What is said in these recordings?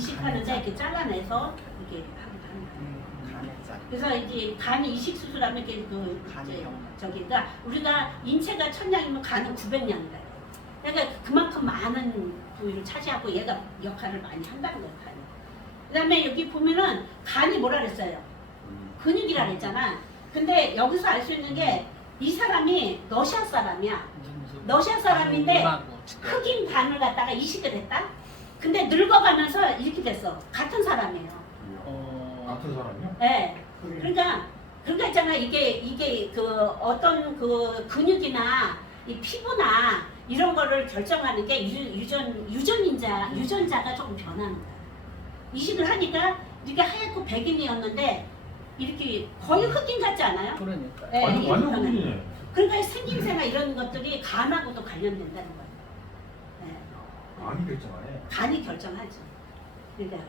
이식하는데 이렇게 잘라내서 이렇게 하기도 합니다. 짜. 그래서 이제 간 이식 수술하면 이렇게 그 간이. 저기 그러니까 우리가 인체가 천냥이면 간은 900냥이다. 그러니까 그만큼 많은 부위를 차지하고 얘가 역할을 많이 한다는 거예요. 간이. 그다음에 여기 보면은 간이 뭐라 그랬어요? 근육이라 그랬잖아. 근데 여기서 알 수 있는 게 이 사람이 러시아 사람이야. 러시아 사람인데 흑인 반을 갖다가 이식을 했다. 근데 늙어가면서 이렇게 됐어. 같은 사람이에요. 어, 같은 사람이요? 예. 그러니까 그러니까 있잖아 이게 이게 그 어떤 그 근육이나 이 피부나 이런 거를 결정하는 게 유, 유전 유전인자 유전자가 조금 변하는 거야. 이식을 하니까 이렇게 하얗고 백인이었는데 이렇게 거의 흑인 같지 않아요? 그러니까. 예, 완전 이게 완전 변하는 흑인이네. 그러니까 생김새나 이런 것들이 간하고도 관련된다는 거예 많이 결정하네. 간이 결정하지. 그러니까.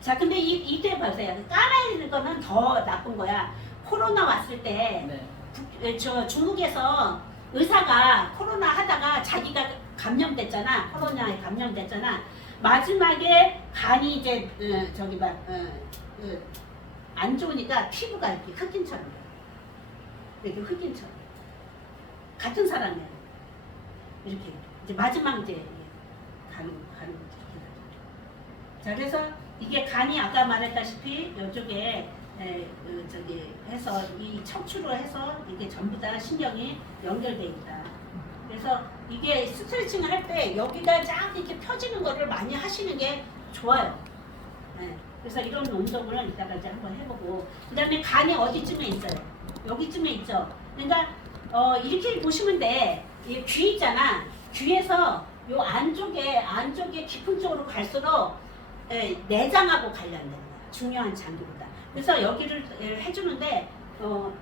자, 근데 이, 이때 보세요. 까라는 거는 더 나쁜 거야. 코로나 왔을 때, 네. 북- 에, 저 중국에서 의사가 코로나 하다가 자기가 감염됐잖아. 코로나에 감염됐잖아. 마지막에 간이 이제, 어, 저기 막, 어, 어, 안 좋으니까 피부가 이렇게 흑인처럼. 돼요. 이렇게 흑인처럼. 같은 사람이야. 이렇게. 이제 마지막 이제 가는 거죠. 자 그래서 이게 간이 아까 말했다시피 이쪽에 에, 그 저기 해서 이 척추로 해서 이게 전부 다 신경이 연결돼 있다. 그래서 이게 스트레칭을 할 때 여기가 쫙 이렇게 펴지는 거를 많이 하시는 게 좋아요. 네. 그래서 이런 운동을 이따가 이제 한번 해보고 그 다음에 간이 어디쯤에 있어요? 여기쯤에 있죠. 그러니까 어, 이렇게 보시면 돼. 이귀 있잖아. 귀에서 요 안쪽에 안쪽에 깊은 쪽으로 갈수록 에, 내장하고 관련된 거야. 중요한 장기보다. 그래서 여기를 에, 해주는데 어,